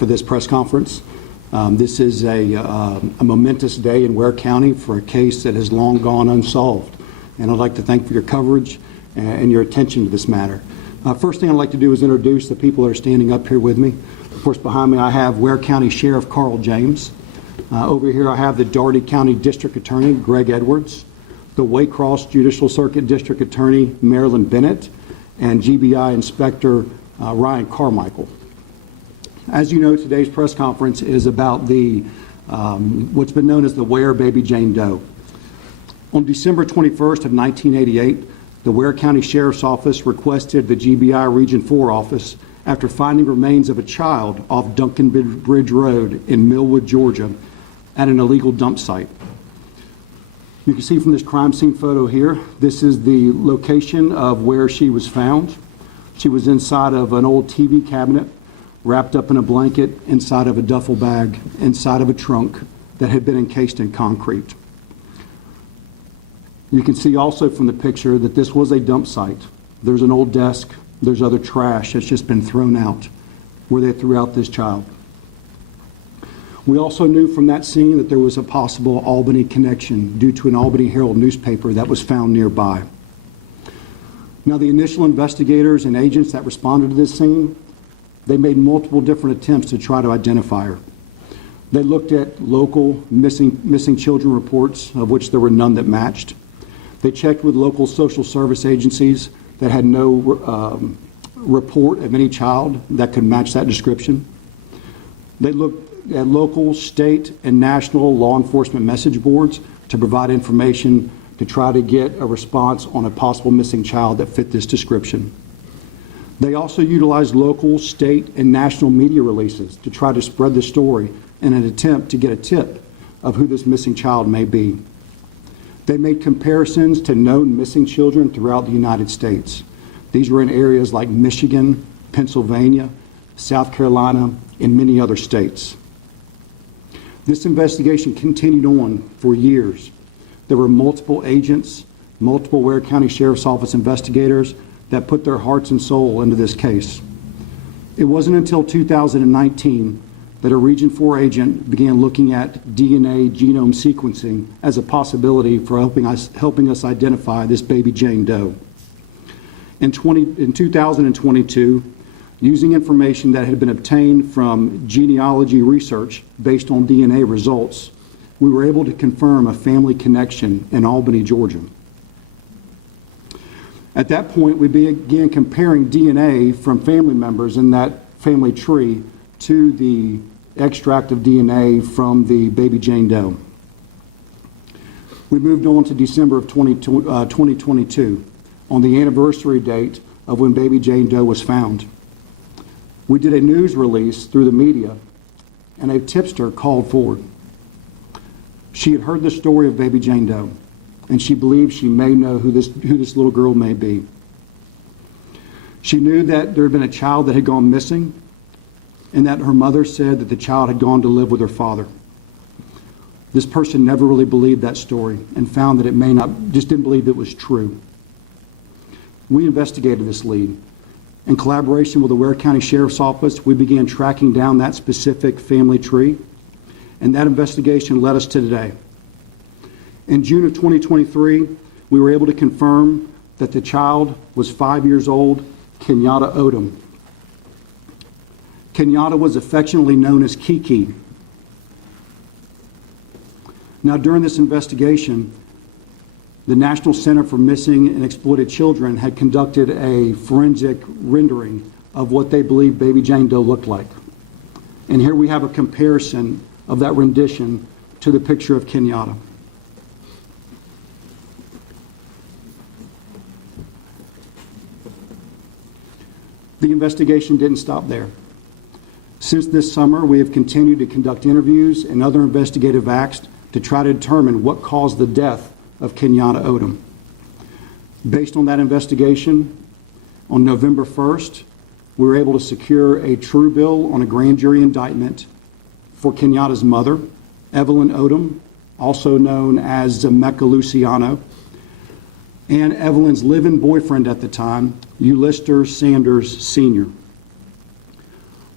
for this press conference. This is a momentous day in Ware County for a case that has long gone unsolved. And I'd like to thank for your coverage and your attention to this matter. First thing I'd like to do is introduce the people that are standing up here with me. Of course, behind me I have Ware County Sheriff Carl James. Over here I have the Dougherty County District Attorney Greg Edwards, the Waycross Judicial Circuit District Attorney Marilyn Bennett, and GBI Inspector Ryan Carmichael. As you know, today's press conference is about the what's been known as the Ware Baby Jane Doe. On December 21st of 1988, the Ware County Sheriff's Office requested the GBI Region 4 office after finding remains of a child off Duncan Bridge Road in Millwood, Georgia, at an illegal dump site. You can see from this crime scene photo here, this is the location of where she was found. She was inside of an old TV cabinet, wrapped up in a blanket, inside of a duffel bag, inside of a trunk that had been encased in concrete. You can see also from the picture that this was a dump site. There's an old desk, there's other trash that's just been thrown out where they threw out this child. We also knew from that scene that there was a possible Albany connection due to an Albany Herald newspaper that was found nearby. Now, the initial investigators and agents that responded to this scene, they made multiple different attempts to try to identify her. They looked at local missing children reports, of which there were none that matched. They checked with local social service agencies that had no report of any child that could match that description. They looked at local, state, and national law enforcement message boards to provide information to try to get a response on a possible missing child that fit this description. They also utilized local, state, and national media releases to try to spread the story in an attempt to get a tip of who this missing child may be. They made comparisons to known missing children throughout the United States. These were in areas like Michigan, Pennsylvania, South Carolina, and many other states. This investigation continued on for years. There were multiple agents, multiple Ware County Sheriff's Office investigators that put their hearts and soul into this case. It wasn't until 2019 that a Region 4 agent began looking at DNA genome sequencing as a possibility for helping us identify this baby Jane Doe. In 2022, using information that had been obtained from genealogy research based on DNA results, we were able to confirm a family connection in Albany, Georgia. At that point, we began comparing DNA from family members in that family tree to the extract of DNA from the baby Jane Doe. We moved on to December of 2022, on the anniversary date of when baby Jane Doe was found. We did a news release through the media, and a tipster called forward. She had heard the story of baby Jane Doe, and she believed she may know who this little girl may be. She knew that there had been a child that had gone missing, and that her mother said that the child had gone to live with her father. This person never really believed that story and found that it may not, just didn't believe it was true. We investigated this lead. In collaboration with the Ware County Sheriff's Office, we began tracking down that specific family tree, and that investigation led us to today. In June of 2023, we were able to confirm that the child was 5 years old, Kenyatta Odom. Kenyatta was affectionately known as Kiki. Now, during this investigation, the National Center for Missing and Exploited Children had conducted a forensic rendering of what they believed baby Jane Doe looked like. And here we have a comparison of that rendition to the picture of Kenyatta. The investigation didn't stop there. Since this summer, we have continued to conduct interviews and other investigative acts to try to determine what caused the death of Kenyatta Odom. Based on that investigation, on November 1st, we were able to secure a true bill on a grand jury indictment for Kenyatta's mother, Evelyn Odom, also known as Zemeka Luciano, and Evelyn's live-in boyfriend at the time, Ulister Sanders Sr.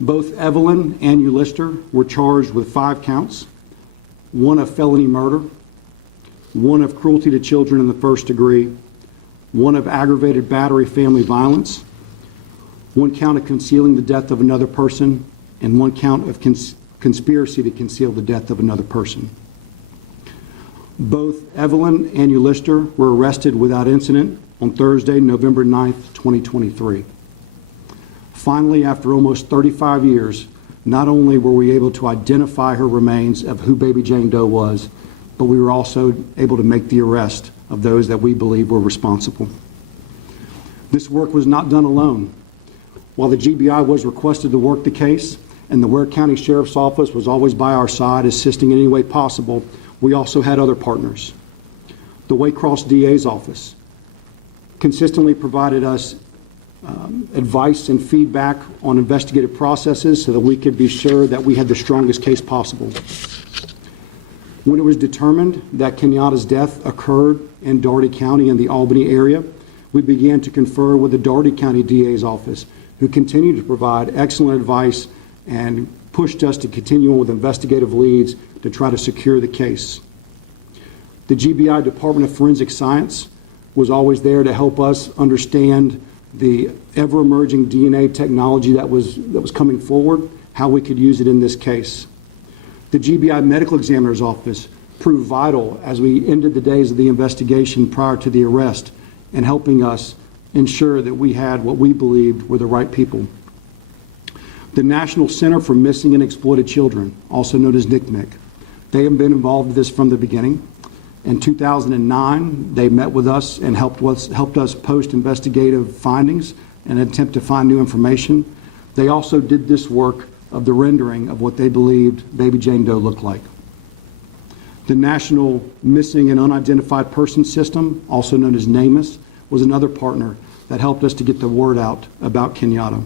Both Evelyn and Ulister were charged with 5 counts, 1 of felony murder, 1 of cruelty to children in the first degree, 1 of aggravated battery family violence, 1 count of concealing the death of another person, and 1 count of conspiracy to conceal the death of another person. Both Evelyn and Ulister were arrested without incident on Thursday, November 9th, 2023. Finally, after almost 35 years, not only were we able to identify her remains of who Baby Jane Doe was, but we were also able to make the arrest of those that we believe were responsible. This work was not done alone. While the GBI was requested to work the case, and the Ware County Sheriff's Office was always by our side, assisting in any way possible, we also had other partners. The Waycross DA's office consistently provided us advice and feedback on investigative processes so that we could be sure that we had the strongest case possible. When it was determined that Kenyatta's death occurred in Dougherty County in the Albany area, we began to confer with the Dougherty County DA's office, who continued to provide excellent advice and pushed us to continue on with investigative leads to try to secure the case. The GBI Department of Forensic Science was always there to help us understand the ever-emerging DNA technology that was coming forward, how we could use it in this case. The GBI Medical Examiner's Office proved vital as we ended the days of the investigation prior to the arrest in helping us ensure that we had what we believed were the right people. The National Center for Missing and Exploited Children, also known as NCMEC, they have been involved with this from the beginning. In 2009, they met with us and helped us post investigative findings and attempt to find new information. They also did this work of the rendering of what they believed Baby Jane Doe looked like. The National Missing and Unidentified Persons System, also known as NAMUS, was another partner that helped us to get the word out about Kenyatta.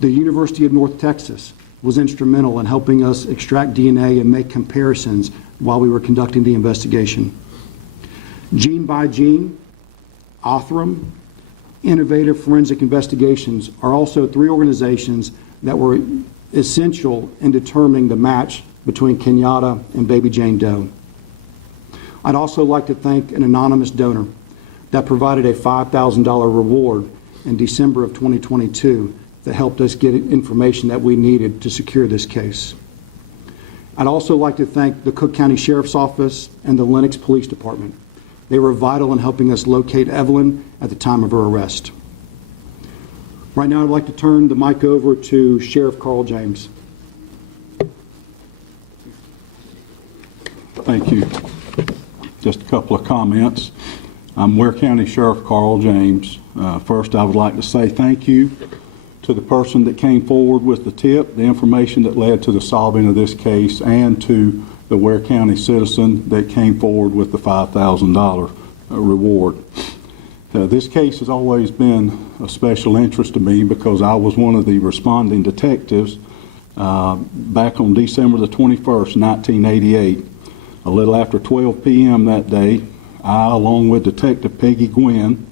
The University of North Texas was instrumental in helping us extract DNA and make comparisons while we were conducting the investigation. Gene by Gene, Othram, Innovative Forensic Investigations are also 3 organizations that were essential in determining the match between Kenyatta and Baby Jane Doe. I'd also like to thank an anonymous donor that provided a $5,000 reward in December of 2022 that helped us get information that we needed to secure this case. I'd also like to thank the Cook County Sheriff's Office and the Lenox Police Department. They were vital in helping us locate Evelyn at the time of her arrest. Right now, I'd like to turn the mic over to Sheriff Carl James. Thank you. Just a couple of comments. I'm Ware County Sheriff Carl James. First, I would like to say thank you to the person that came forward with the tip, the information that led to the solving of this case, and to the Ware County citizen that came forward with the $5,000 reward. This case has always been a special interest to me because I was one of the responding detectives back on December the 21st, 1988. A little after 12 p.m. that day, I, along with Detective Peggy Gwynn,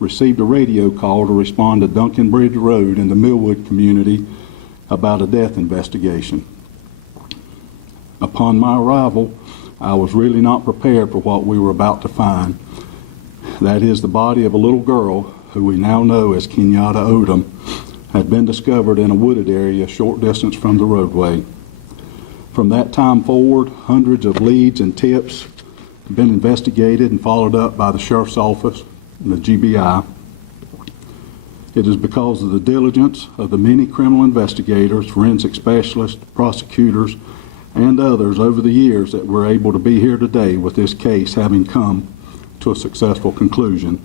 received a radio call to respond to Duncan Bridge Road in the Millwood community about a death investigation. Upon my arrival, I was really not prepared for what we were about to find. That is, the body of a little girl who we now know as Kenyatta Odom had been discovered in a wooded area a short distance from the roadway. From that time forward, hundreds of leads and tips have been investigated and followed up by the Sheriff's Office and the GBI. It is because of the diligence of the many criminal investigators, forensic specialists, prosecutors, and others over the years that we're able to be here today with this case having come to a successful conclusion.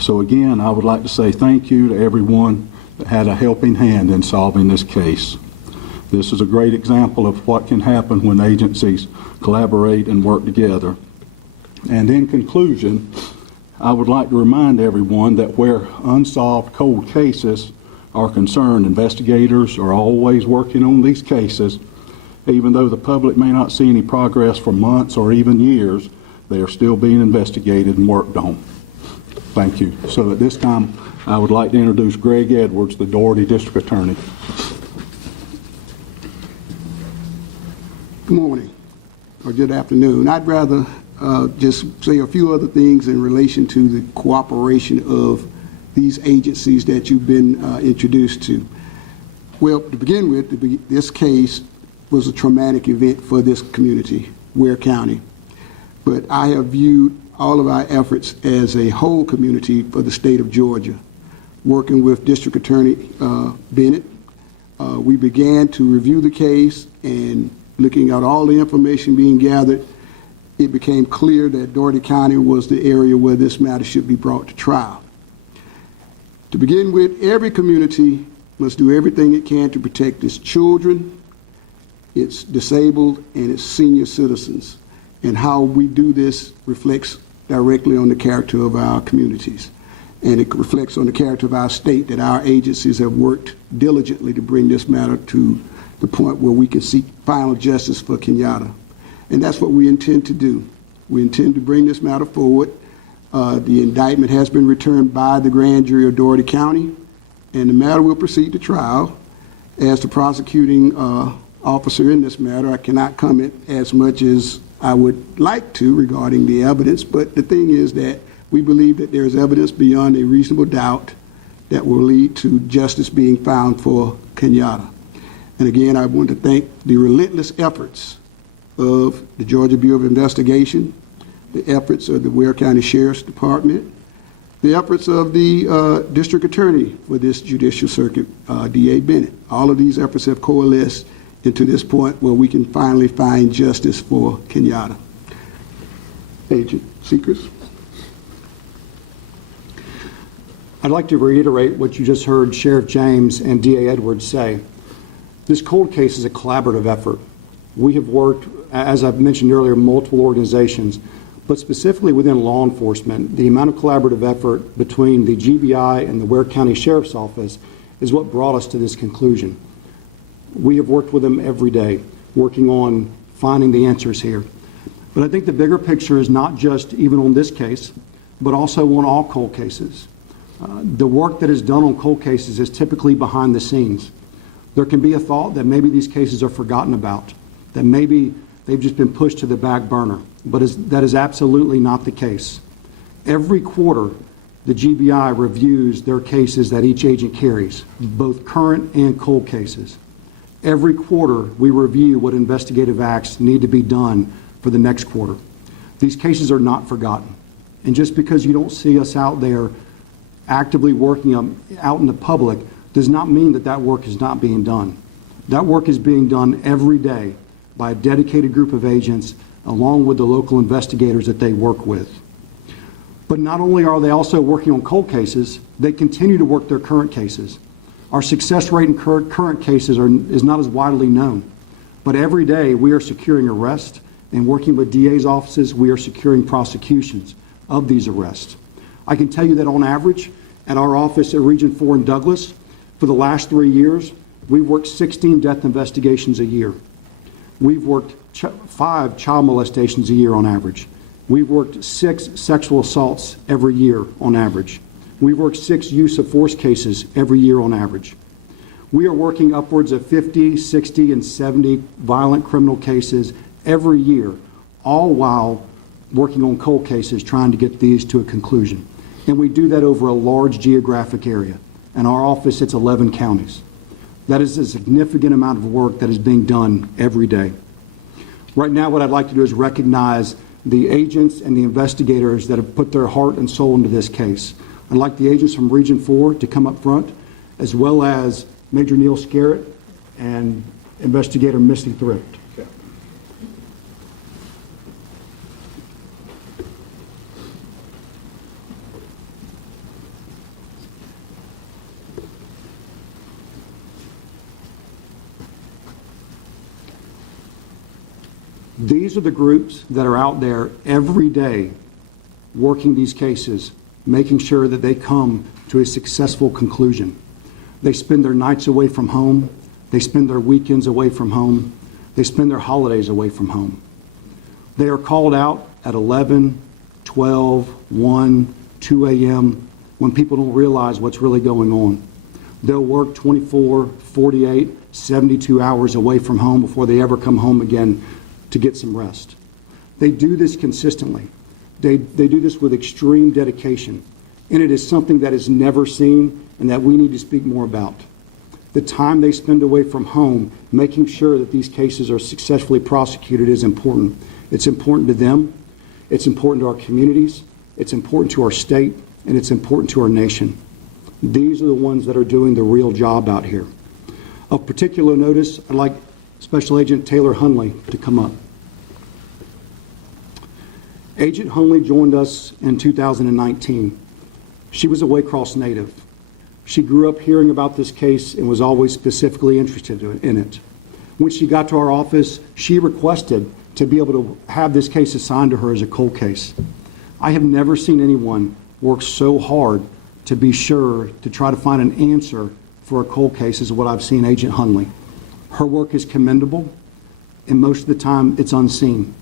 So again, I would like to say thank you to everyone that had a helping hand in solving this case. This is a great example of what can happen when agencies collaborate and work together. And in conclusion, I would like to remind everyone that where unsolved cold cases are concerned, investigators are always working on these cases. Even though the public may not see any progress for months or even years, they are still being investigated and worked on. Thank you. So at this time, I would like to introduce Greg Edwards, the Doherty District Attorney. Good morning, or good afternoon. I'd rather just say a few other things in relation to the cooperation of these agencies that you've been introduced to. Well, to begin with, this case was a traumatic event for this community, Ware County. But I have viewed all of our efforts as a whole community for the state of Georgia. Working with District Attorney Bennett, we began to review the case, and looking at all the information being gathered, it became clear that Doherty County was the area where this matter should be brought to trial. To begin with, every community must do everything it can to protect its children, its disabled, and its senior citizens. And how we do this reflects directly on the character of our communities. And it reflects on the character of our state, that our agencies have worked diligently to bring this matter to the point where we can seek final justice for Kenyatta. And that's what we intend to do. We intend to bring this matter forward. The indictment has been returned by the grand jury of Doherty County, and the matter will proceed to trial. As the prosecuting officer in this matter, I cannot comment as much as I would like to regarding the evidence, but the thing is that we believe that there is evidence beyond a reasonable doubt that will lead to justice being found for Kenyatta. And again, I want to thank the relentless efforts of the Georgia Bureau of Investigation, the efforts of the Ware County Sheriff's Department, the efforts of the District Attorney for this Judicial Circuit, D.A. Bennett. All of these efforts have coalesced into this point where we can finally find justice for Kenyatta. Agent Seekers. I'd like to reiterate what you just heard Sheriff James and DA Edwards say. This cold case is a collaborative effort. We have worked, as I've mentioned earlier, multiple organizations, but specifically within law enforcement, the amount of collaborative effort between the GBI and the Ware County Sheriff's Office is what brought us to this conclusion. We have worked with them every day, working on finding the answers here. But I think the bigger picture is not just even on this case, but also on all cold cases. The work that is done on cold cases is typically behind the scenes. There can be a thought that maybe these cases are forgotten about, that maybe they've just been pushed to the back burner, but that is absolutely not the case. Every quarter, the GBI reviews their cases that each agent carries, both current and cold cases. Every quarter, we review what investigative acts need to be done for the next quarter. These cases are not forgotten. And just because you don't see us out there actively working out in the public does not mean that that work is not being done. That work is being done every day by a dedicated group of agents along with the local investigators that they work with. But not only are they also working on cold cases, they continue to work their current cases. Our success rate in current cases is not as widely known, but every day we are securing arrests, and working with DA's offices, we are securing prosecutions of these arrests. I can tell you that on average, at our office at Region 4 in Douglas, for the last 3 years, we've worked 16 death investigations a year. We've worked 5 child molestations a year on average. We've worked 6 sexual assaults every year on average. We've worked 6 use of force cases every year on average. We are working upwards of 50, 60, and 70 violent criminal cases every year, all while working on cold cases, trying to get these to a conclusion. And we do that over a large geographic area. In our office, it's 11 counties. That is a significant amount of work that is being done every day. Right now, what I'd like to do is recognize the agents and the investigators that have put their heart and soul into this case. I'd like the agents from Region 4 to come up front, as well as Major Neil Scarrett and Investigator Misty Thrift. These are the groups that are out there every day working these cases, making sure that they come to a successful conclusion. They spend their nights away from home. They spend their weekends away from home. They spend their holidays away from home. They are called out at 11, 12, 1, 2 a.m. when people don't realize what's really going on. They'll work 24, 48, 72 hours away from home before they ever come home again to get some rest. They do this consistently. They do this with extreme dedication, and it is something that is never seen and that we need to speak more about. The time they spend away from home making sure that these cases are successfully prosecuted is important. It's important to them, it's important to our communities, it's important to our state, and it's important to our nation. These are the ones that are doing the real job out here. Of particular notice, I'd like Special Agent Taylor Hunley to come up. Agent Hunley joined us in 2019. She was a Waycross native. She grew up hearing about this case and was always specifically interested in it. When she got to our office, she requested to be able to have this case assigned to her as a cold case. I have never seen anyone work so hard to be sure to try to find an answer for a cold case as what I've seen Agent Hunley. Her work is commendable, and most of the time it's unseen.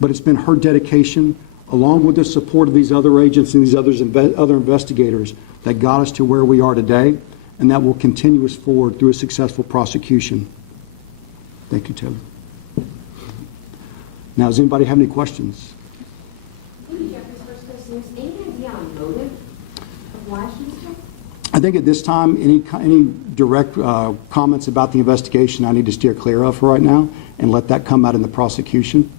But it's been her dedication, along with the support of these other agents and these other investigators, that got us to where we are today, and that will continue us forward through a successful prosecution. Thank you, Taylor. Now, does anybody have any questions? Maybe Jeffrey's first question is, any idea on motive of why she was killed? I think at this time, any direct comments about the investigation I need to steer clear of for right now and let that come out in the prosecution.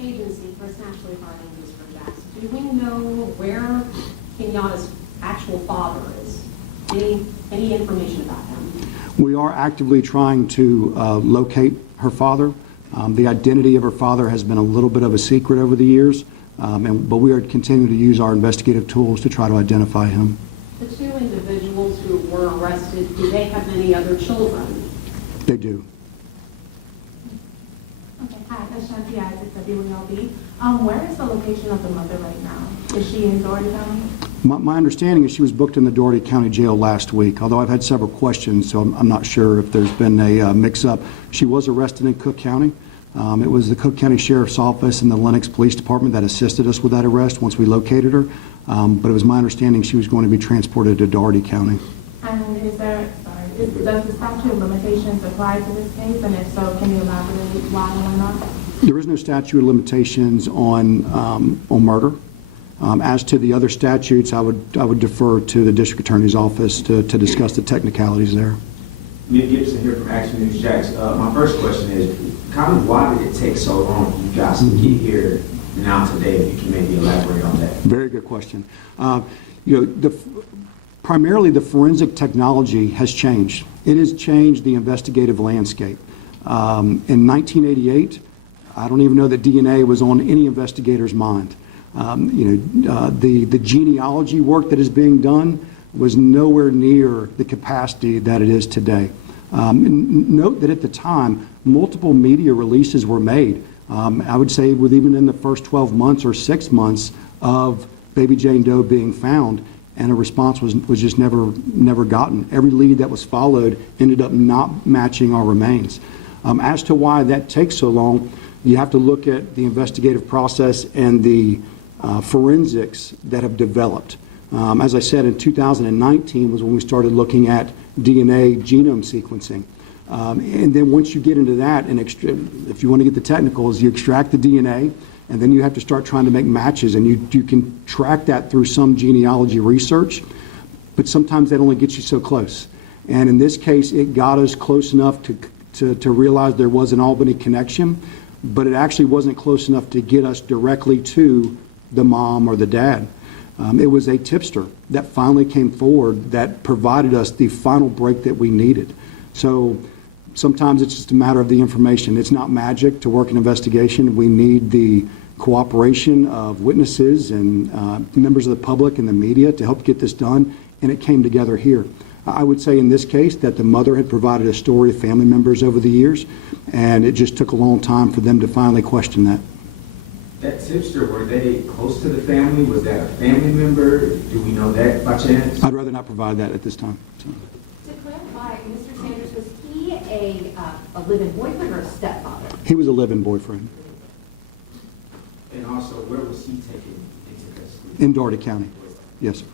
Agency, First Nationally Party is for Jackson. Do we know where Kenyatta's actual father is? Any information about him? We are actively trying to locate her father. The identity of her father has been a little bit of a secret over the years, but we are continuing to use our investigative tools to try to identify him. The two individuals who were arrested, do they have any other children? They do. Okay, hi, that's Shanti Isaacs at WLB. Where is the location of the mother right now? Is she in Doherty County? My understanding is she was booked in the Doherty County Jail last week, although I've had several questions, so I'm not sure if there's been a mix-up. She was arrested in Cook County. It was the Cook County Sheriff's Office and the Lenox Police Department that assisted us with that arrest once we located her. But it was my understanding she was going to be transported to Doherty County. And does the statute of limitations apply to this case? And if so, can you elaborate why or not? There is no statute of limitations on murder. As to the other statutes, I would defer to the District Attorney's Office to discuss the technicalities there. Nick Gibson here from Action News Jacks. My first question is, kind of why did it take so long for you guys to get here now today? If you can maybe elaborate on that. Very good question. Primarily the forensic technology has changed. It has changed the investigative landscape. In 1988, I don't even know that DNA was on any investigator's mind. The genealogy work that is being done was nowhere near the capacity that it is today. Note that at the time, multiple media releases were made. I would say even in the first 12 months or 6 months of Baby Jane Doe being found, and a response was just never gotten. Every lead that was followed ended up not matching our remains. As to why that takes so long, you have to look at the investigative process and the forensics that have developed. As I said, in 2019 was when we started looking at DNA genome sequencing. And then once you get into that, and if you want to get the technicals, you extract the DNA, and then you have to start trying to make matches, and you can track that through some genealogy research, but sometimes that only gets you so close. And in this case, it got us close enough to realize there was an Albany connection, but it actually wasn't close enough to get us directly to the mom or the dad. It was a tipster that finally came forward that provided us the final break that we needed. So sometimes it's just a matter of the information. It's not magic to work an investigation. We need the cooperation of witnesses and members of the public and the media to help get this done, and it came together here. I would say in this case that the mother had provided a story of family members over the years, and it just took a long time for them to finally question that. That tipster, were they close to the family? Was that a family member? Do we know that by chance? I'd rather not provide that at this time. So. To clarify, Mr. Sanders, was he a live-in boyfriend or a stepfather? He was a live-in boyfriend. And also, where was he taken into custody? In Doherty County. Yes, sir.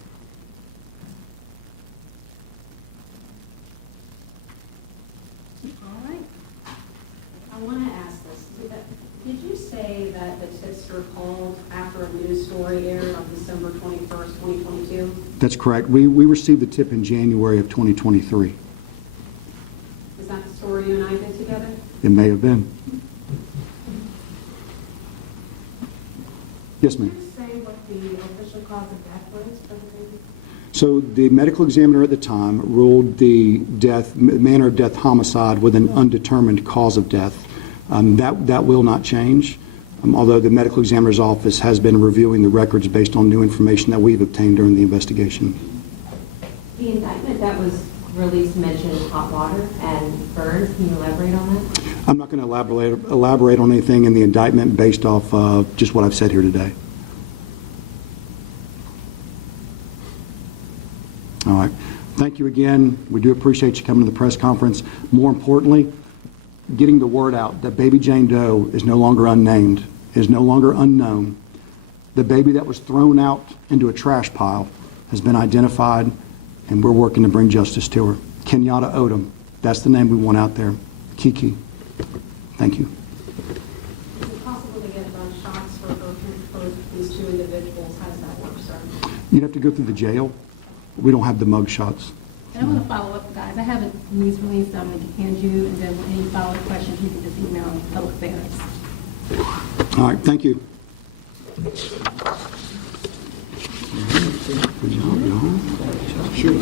officer called after a news story aired on December 21st, 2022? That's correct. We received the tip in January of 2023. Is that the story you and I did together? It may have been. Yes, Can ma'am. you say what the official cause of death was for the baby? So the medical examiner at the time ruled the death, manner of death homicide with an undetermined cause of death. That will not change, although the medical examiner's office has been reviewing the records based on new information that we've obtained during the investigation. The indictment that was released mentioned hot water and burns. Can you elaborate on that? I'm not going to elaborate on anything in the indictment based off just what I've said here today. All right. Thank you again. We do appreciate you coming to the press conference. More importantly, getting the word out that Baby Jane Doe is no longer unnamed, is no longer unknown. The baby that was thrown out into a trash pile has been identified, and we're working to bring justice to her. Kenyatta Odom, that's the name we want out there. Kiki. Thank you. Is it possible to get shots for both these two individuals? How does that work, sir? You'd have to go through the jail. We don't have the mug shots. And I want to follow up, guys. I have a news release I'm going to hand you, and then any follow-up questions, you can just email public affairs. All right, thank you. Good job, y'all. Sure.